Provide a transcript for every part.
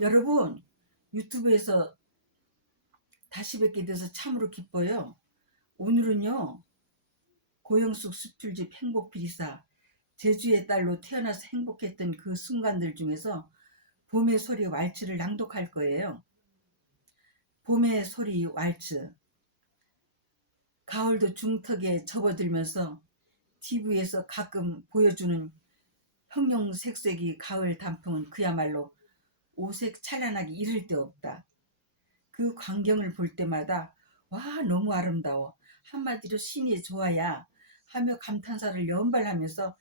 여러분, 유튜브에서 다시 뵙게 돼서 참으로 기뻐요. 오늘은요, 고영숙 수필집 행복비리사, 제주의 딸로 태어나서 행복했던 그 순간들 중에서 봄의 소리 왈츠를 낭독할 거예요. 봄의 소리 왈츠. 가을도 중턱에 접어들면서 TV에서 가끔 보여주는 형용색색이 가을 단풍은 그야말로 오색 찬란하기 이를 데 없다. 그 광경을 볼 때마다 와 너무 아름다워, 한마디로 신이 좋아야 하며 감탄사를 연발하면서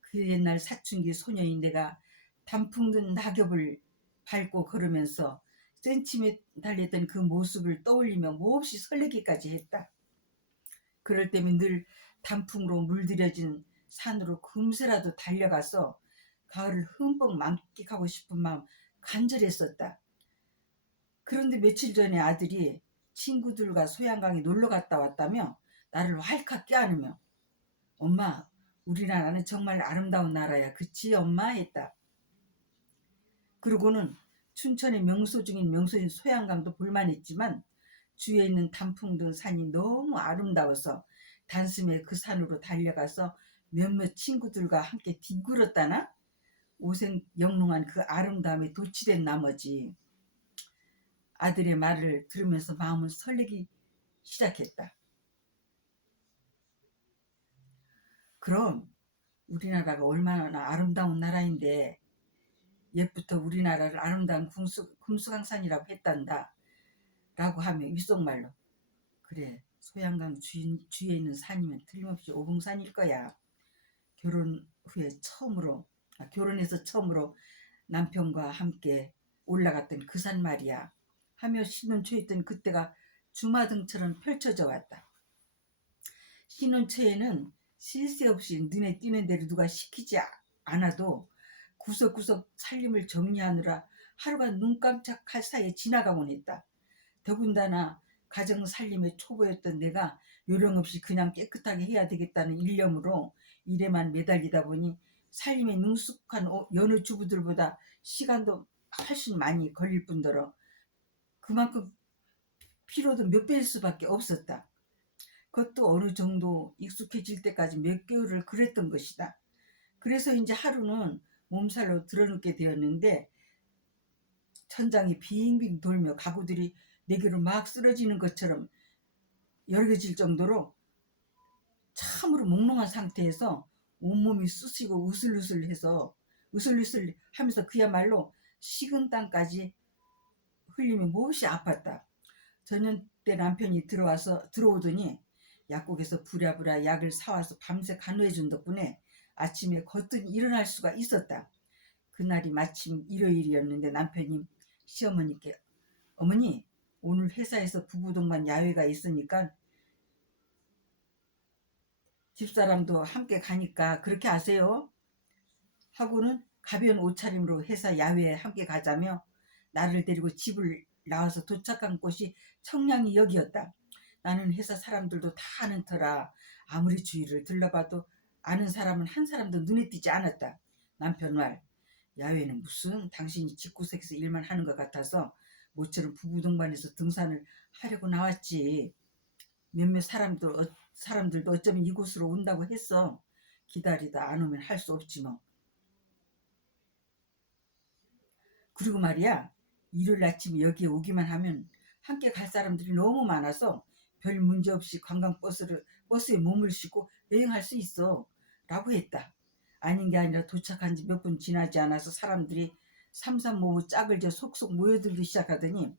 그 옛날 사춘기 소녀인 내가 단풍 든 낙엽을 밟고 걸으면서 센치에 달렸던 그 모습을 떠올리며 몹시 설레기까지 했다. 그럴 때면 늘 단풍으로 물들여진 산으로 금세라도 달려가서 가을을 흠뻑 만끽하고 싶은 마음 간절했었다. 그런데 며칠 전에 아들이 친구들과 소양강에 놀러 갔다 왔다며 나를 활칵 껴안으며 엄마, 우리나라는 정말 아름다운 나라야. 그치 엄마? 했다. 그러고는 춘천의 명소 중인 명소인 소양강도 볼만했지만 주위에 있는 단풍 등 산이 너무 아름다워서 단숨에 그 산으로 달려가서 몇몇 친구들과 함께 뒹굴었다나 오색 영롱한 그 아름다움에 도취된 나머지 아들의 말을 들으면서 마음은 설레기 시작했다. 그럼 우리나라가 얼마나 아름다운 나라인데 옛부터 우리나라를 아름다운 금수강산이라고 했단다 라고 하며 윗속말로 그래, 소양강 주위에 있는 산이면 틀림없이 오봉산일 거야. 결혼해서 처음으로 남편과 함께 올라갔던 그 산 말이야 하며 신혼초였던 그때가 주마등처럼 펼쳐져 왔다. 신혼초에는 쉴 새 없이 눈에 띄는 대로 누가 시키지 않아도 구석구석 살림을 정리하느라 하루가 눈 깜짝할 사이에 지나가곤 했다. 더군다나 가정 살림의 초보였던 내가 요령없이 그냥 깨끗하게 해야 되겠다는 일념으로 일에만 매달리다 보니 살림에 능숙한 여느 주부들보다 시간도 훨씬 많이 걸릴 뿐더러 그만큼 피로도 몇 배일 수밖에 없었다. 그것도 어느 정도 익숙해질 때까지 몇 개월을 그랬던 것이다. 그래서 이제 하루는 몸살로 드러눕게 되었는데 천장이 빙빙 돌며 가구들이 내게로 막 쓰러지는 것처럼 여겨질 정도로 참으로 몽롱한 상태에서 온몸이 쑤시고 으슬으슬 하면서 그야말로 식은 땀까지 흘리며 몹시 아팠다. 저녁 때 남편이 들어오더니 약국에서 부랴부랴 약을 사와서 밤새 간호해준 덕분에 아침에 거뜬히 일어날 수가 있었다. 그날이 마침 일요일이었는데 남편이 시어머니께 어머니, 오늘 회사에서 부부동반 야외가 있으니까 집사람도 함께 가니까 그렇게 하세요 하고는 가벼운 옷차림으로 회사 야외에 함께 가자며 나를 데리고 집을 나와서 도착한 곳이 청량리역이었다. 나는 회사 사람들도 다 아는 터라 아무리 주위를 둘러봐도 아는 사람은 한 사람도 눈에 띄지 않았다. 남편 말, 야외는 무슨 당신이 집구석에서 일만 하는 것 같아서 모처럼 부부동반해서 등산을 하려고 나왔지. 몇몇 사람들도 어쩌면 이곳으로 온다고 했어. 기다리다 안 오면 할 수 없지 뭐. 그리고 말이야, 일요일 아침에 여기에 오기만 하면 함께 갈 사람들이 너무 많아서 별 문제 없이 버스에 몸을 싣고 여행할 수 있어 라고 했다. 아닌 게 아니라 도착한 지 몇 분 지나지 않아서 사람들이 삼삼오오 짝을 져 속속 모여들기 시작하더니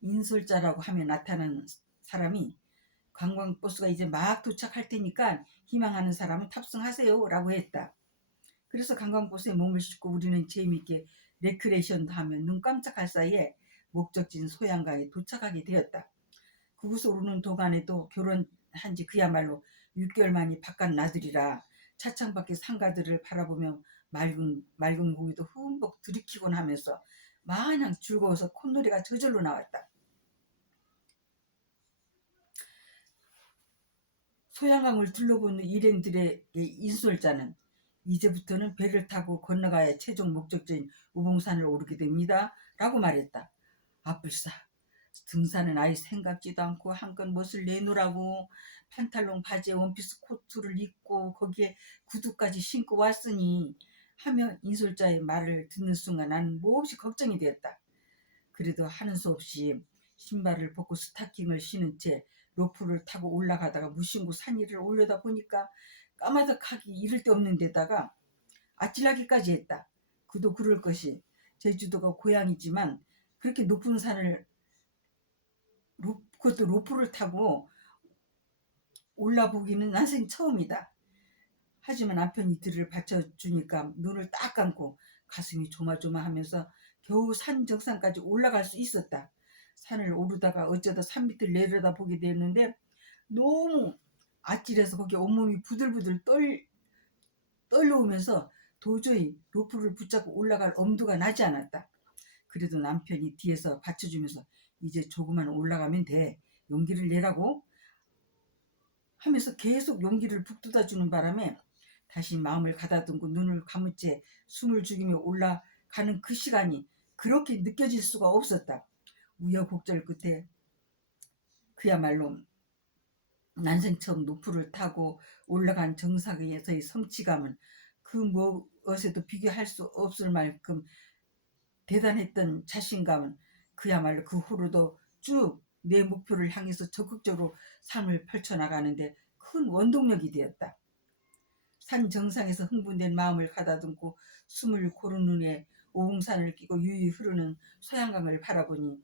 인솔자라고 하며 나타난 사람이 관광버스가 이제 막 도착할 테니까 희망하는 사람은 탑승하세요 라고 했다. 그래서 관광버스에 몸을 싣고 우리는 재미있게 레크레이션도 하며 눈 깜짝할 사이에 목적지인 소양강에 도착하게 되었다. 그곳에 오르는 도간에도 결혼한 지 그야말로 6개월 만이 바깥 나들이라 차창 밖의 상가들을 바라보며 맑은 공기도 흠뻑 들이키곤 하면서 마냥 즐거워서 콧노래가 저절로 나왔다. 소양강을 둘러보는 일행들의 인솔자는 이제부터는 배를 타고 건너가야 최종 목적지인 우봉산을 오르게 됩니다. 라고 말했다. 아뿔싸. 등산은 아예 생각지도 않고 한껏 멋을 내놓으라고 판탈론 바지에 원피스 코트를 입고 거기에 구두까지 신고 왔으니 하며 인솔자의 말을 듣는 순간 나는 몹시 걱정이 되었다. 그래도 하는 수 없이 신발을 벗고 스타킹을 신은 채 로프를 타고 올라가다가 무심코 산 위를 올려다 보니까 까마득하기 이를 데 없는 데다가 아찔하기까지 했다. 그도 그럴 것이 제주도가 고향이지만 그렇게 높은 산을 그것도 로프를 타고 올라보기는 난생 처음이다. 하지만 남편이 들을 받쳐주니까 눈을 딱 감고 가슴이 조마조마하면서 겨우 산 정상까지 올라갈 수 있었다. 산을 오르다가 어쩌다 산 밑을 내려다보게 되었는데 너무 아찔해서 거기 온몸이 부들부들 떨려오면서 도저히 로프를 붙잡고 올라갈 엄두가 나지 않았다. 그래도 남편이 뒤에서 받쳐주면서 이제 조금만 올라가면 돼. 용기를 내라고 하면서 계속 용기를 북돋아주는 바람에 다시 마음을 가다듬고 눈을 감은 채 숨을 죽이며 올라가는 그 시간이 그렇게 느껴질 수가 없었다. 우여곡절 끝에 그야말로 난생 처음 노프를 타고 올라간 정상에서의 성취감은 그 무엇에도 비교할 수 없을 만큼 대단했던 자신감은 그야말로 그 후로도 쭉 내 목표를 향해서 적극적으로 삶을 펼쳐나가는데 큰 원동력이 되었다. 산 정상에서 흥분된 마음을 가다듬고 숨을 고른 눈에 오봉산을 끼고 유유히 흐르는 소양강을 바라보니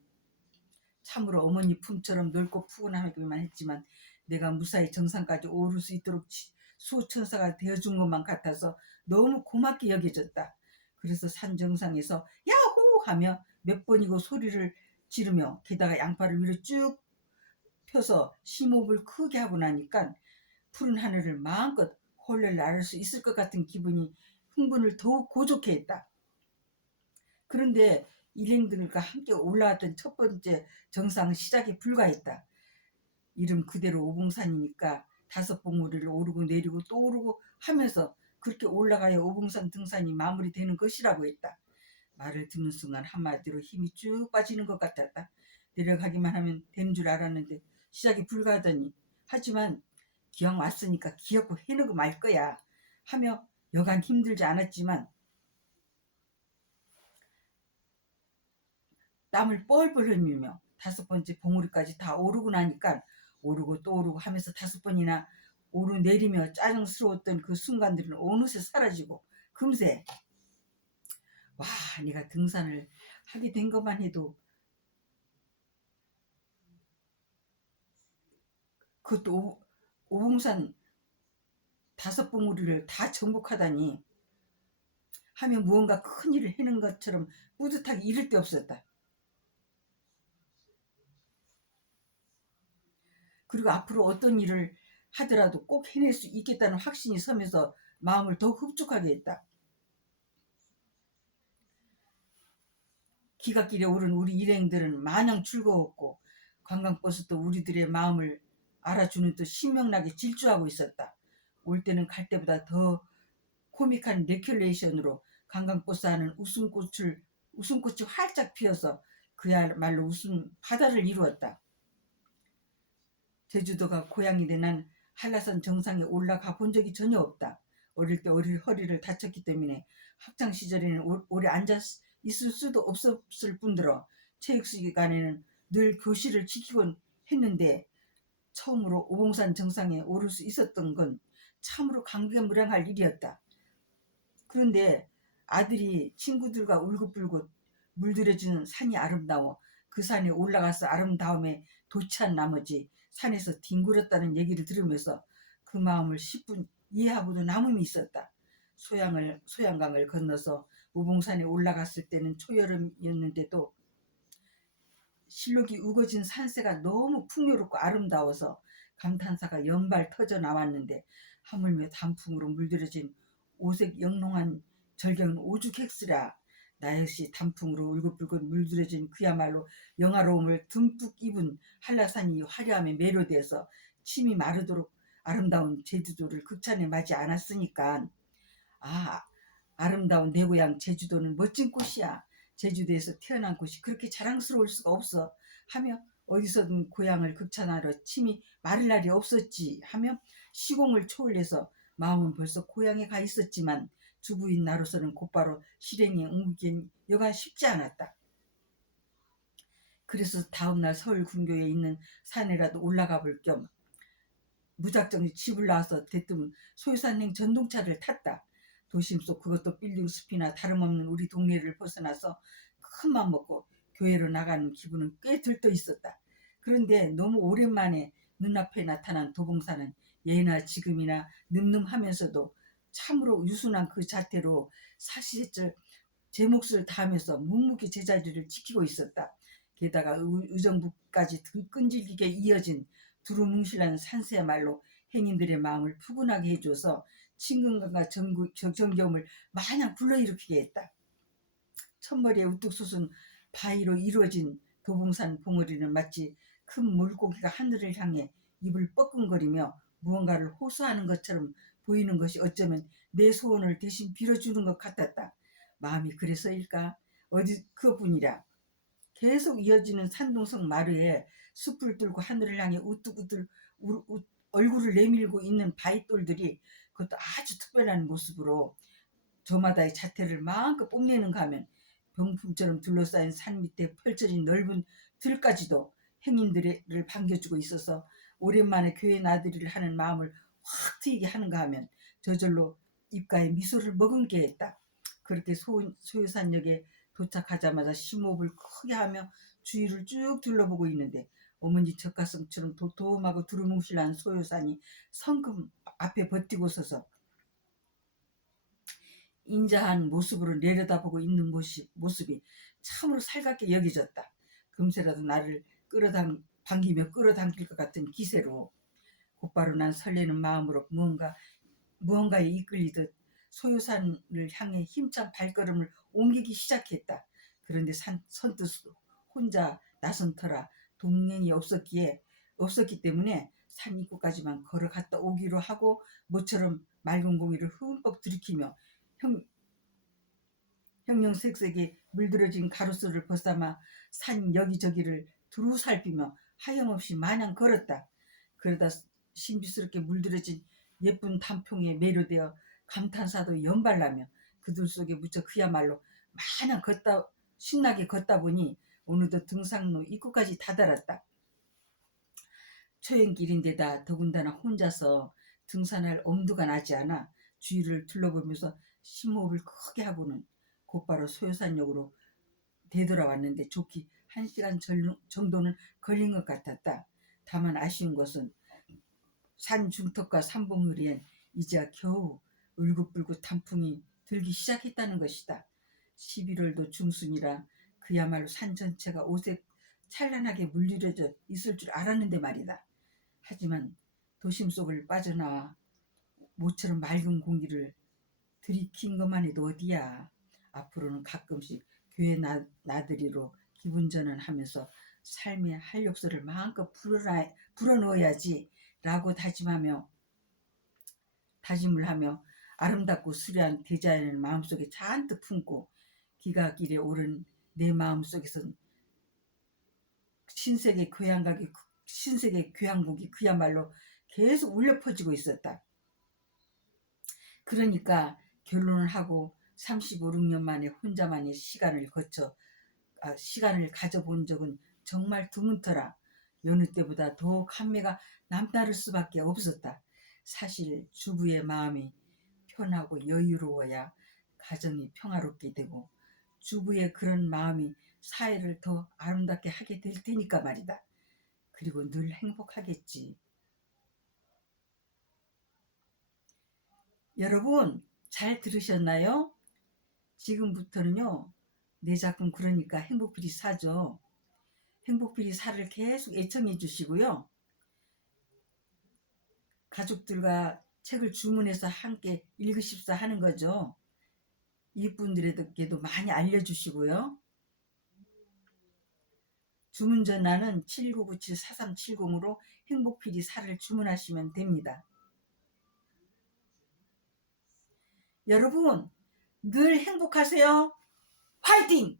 참으로 어머니 품처럼 넓고 푸근하기만 했지만 내가 무사히 정상까지 오를 수 있도록 수호천사가 되어준 것만 같아서 너무 고맙게 여겨졌다. 그래서 산 정상에서 야호 하며 몇 번이고 소리를 지르며 게다가 양팔을 위로 쭉 펴서 심호흡을 크게 하고 나니까 푸른 하늘을 마음껏 홀레 나를 수 있을 것 같은 기분이 흥분을 더욱 고조케 했다. 그런데 일행들과 함께 올라왔던 첫 번째 정상 시작에 불과했다. 이름 그대로 오봉산이니까 5봉우리를 오르고 내리고 또 오르고 하면서 그렇게 올라가야 오봉산 등산이 마무리되는 것이라고 했다. 말을 듣는 순간 한마디로 힘이 쭉 빠지는 것 같았다. 내려가기만 하면 되는 줄 알았는데 시작이 불가하더니 하지만 기왕 왔으니까 기어코 해내고 말 거야 하며 여간 힘들지 않았지만 땀을 뻘뻘 흘리며 5번째 봉우리까지 다 오르고 나니까 오르고 또 오르고 하면서 5번이나 오르내리며 짜증스러웠던 그 순간들은 어느새 사라지고 금세 와 내가 등산을 하게 된 것만 해도 그것도 오봉산 5봉우리를 다 정복하다니 하며 무언가 큰일을 해낸 것처럼 뿌듯하게 이를 데 없었다. 그리고 앞으로 어떤 일을 하더라도 꼭 해낼 수 있겠다는 확신이 서면서 마음을 더 흡족하게 했다. 기갓길에 오른 우리 일행들은 마냥 즐거웠고 관광버스도 우리들의 마음을 알아주는 듯 신명나게 질주하고 있었다. 올 때는 갈 때보다 더 코믹한 레큘레이션으로 관광버스 안은 웃음꽃이 활짝 피어서 그야말로 웃음 바다를 이루었다. 제주도가 고향이 된 난 한라산 정상에 올라가 본 적이 전혀 없다. 어릴 때 허리를 다쳤기 때문에 학창 시절에는 오래 앉아 있을 수도 없었을 뿐더러 체육 시간에는 늘 교실을 지키곤 했는데 처음으로 오봉산 정상에 오를 수 있었던 건 참으로 감개무량할 일이었다. 그런데 아들이 친구들과 울긋불긋 물들여주는 산이 아름다워 그 산에 올라가서 아름다움에 도취한 나머지 산에서 뒹굴었다는 얘기를 들으면서 그 마음을 10분 이해하고도 남음이 있었다. 소양강을 건너서 우봉산에 올라갔을 때는 초여름이었는데도 실록이 우거진 산세가 너무 풍요롭고 아름다워서 감탄사가 연발 터져 나왔는데 하물며 단풍으로 물들여진 오색 영롱한 절경은 오죽했으랴. 나 역시 단풍으로 울긋불긋 물들여진 그야말로 영화로움을 듬뿍 입은 한라산이 화려함에 매료되어서 침이 마르도록 아름다운 제주도를 극찬에 맞지 않았으니까 아, 아름다운 내 고향 제주도는 멋진 곳이야. 제주도에서 태어난 곳이 그렇게 자랑스러울 수가 없어. 하며 어디서든 고향을 극찬하러 침이 마를 날이 없었지 하며 시공을 초월해서 마음은 벌써 고향에 가 있었지만 주부인 나로서는 곧바로 실행에 옮기긴 여간 쉽지 않았다. 그래서 다음날 서울 근교에 있는 산에라도 올라가 볼 겸 무작정 집을 나와서 대뜸 소유산행 전동차를 탔다. 도심 속 그것도 빌딩 숲이나 다름없는 우리 동네를 벗어나서 큰 맘 먹고 교회로 나가는 기분은 꽤 들떠 있었다. 그런데 너무 오랜만에 눈앞에 나타난 도봉산은 예나 지금이나 늠름하면서도 참으로 유순한 그 자태로 사시제철 제 몫을 다하면서 묵묵히 제자리를 지키고 있었다. 게다가 의정부까지 끈질기게 이어진 두루뭉실한 산세야말로 행인들의 마음을 푸근하게 해줘서 친근감과 정겨움을 마냥 불러일으키게 했다. 첫머리에 우뚝 솟은 바위로 이루어진 도봉산 봉우리는 마치 큰 물고기가 하늘을 향해 입을 뻐끔거리며 무언가를 호소하는 것처럼 보이는 것이 어쩌면 내 소원을 대신 빌어주는 것 같았다. 마음이 그래서일까? 어디 그것뿐이라. 계속 이어지는 산동성 마루에 숲을 뚫고 하늘을 향해 우뚝우뚝 얼굴을 내밀고 있는 바위돌들이 그것도 아주 특별한 모습으로 저마다의 자태를 마음껏 뽐내는가 하면 병풍처럼 둘러싸인 산 밑에 펼쳐진 넓은 들까지도 행인들을 반겨주고 있어서 오랜만에 교회 나들이를 하는 마음을 확 트이게 하는가 하면 저절로 입가에 미소를 머금게 했다. 그렇게 소유산역에 도착하자마자 심호흡을 크게 하며 주위를 쭉 둘러보고 있는데 어머니 젖가슴처럼 도톰하고 두루뭉실한 소유산이 성큼 앞에 버티고 서서 인자한 모습으로 내려다보고 있는 모습이 참으로 살갑게 여겨졌다. 금세라도 나를 반기며 끌어당길 것 같은 기세로 곧바로 난 설레는 마음으로 무언가에 이끌리듯 소유산을 향해 힘찬 발걸음을 옮기기 시작했다. 그런데 선뜻 혼자 나선 터라 동행이 없었기 때문에 산 입구까지만 걸어갔다 오기로 하고 모처럼 맑은 공기를 흠뻑 들이키며 형형색색이 물들어진 가로수를 벗삼아 산 여기저기를 두루 살피며 하염없이 마냥 걸었다. 그러다 신비스럽게 물들어진 예쁜 단풍에 매료되어 감탄사도 연발나며 그들 속에 묻혀 그야말로 마냥 신나게 걷다 보니 어느덧 등산로 입구까지 다다랐다. 초행길인데다 더군다나 혼자서 등산할 엄두가 나지 않아 주위를 둘러보면서 심호흡을 크게 하고는 곧바로 소요산역으로 되돌아왔는데 좋기 1시간 정도는 걸린 것 같았다. 다만 아쉬운 것은 산 중턱과 산봉우리엔 이제야 겨우 울긋불긋 단풍이 들기 시작했다는 것이다. 11월도 중순이라 그야말로 산 전체가 오색 찬란하게 물들여져 있을 줄 알았는데 말이다. 하지만 도심 속을 빠져나와 모처럼 맑은 공기를 들이킨 것만 해도 어디야. 앞으로는 가끔씩 교회 나들이로 기분 전환하면서 삶의 활력소를 마음껏 불어넣어야지 라고 다짐을 하며 아름답고 수려한 대자연을 마음속에 잔뜩 품고 기가길에 오른 내 마음속에선 신세계 교향곡이 그야말로 계속 울려 퍼지고 있었다. 그러니까 결혼을 하고 35, 6년 만에 혼자만의 시간을 가져본 적은 정말 드문더라. 여느 때보다 더 감회가 남다를 수밖에 없었다. 사실 주부의 마음이 편하고 여유로워야 가정이 평화롭게 되고 주부의 그런 마음이 사회를 더 아름답게 하게 될 테니까 말이다. 그리고 늘 행복하겠지. 여러분 잘 들으셨나요? 지금부터는요 내 작품 그러니까 행복필이 사죠. 행복필이 사를 계속 애청해 주시고요. 가족들과 책을 주문해서 함께 읽으십사 하는 거죠. 이분들에게도 많이 알려주시고요. 주문 전화는 7997-4370으로 행복필이 사를 주문하시면 됩니다. 여러분 늘 행복하세요. 화이팅!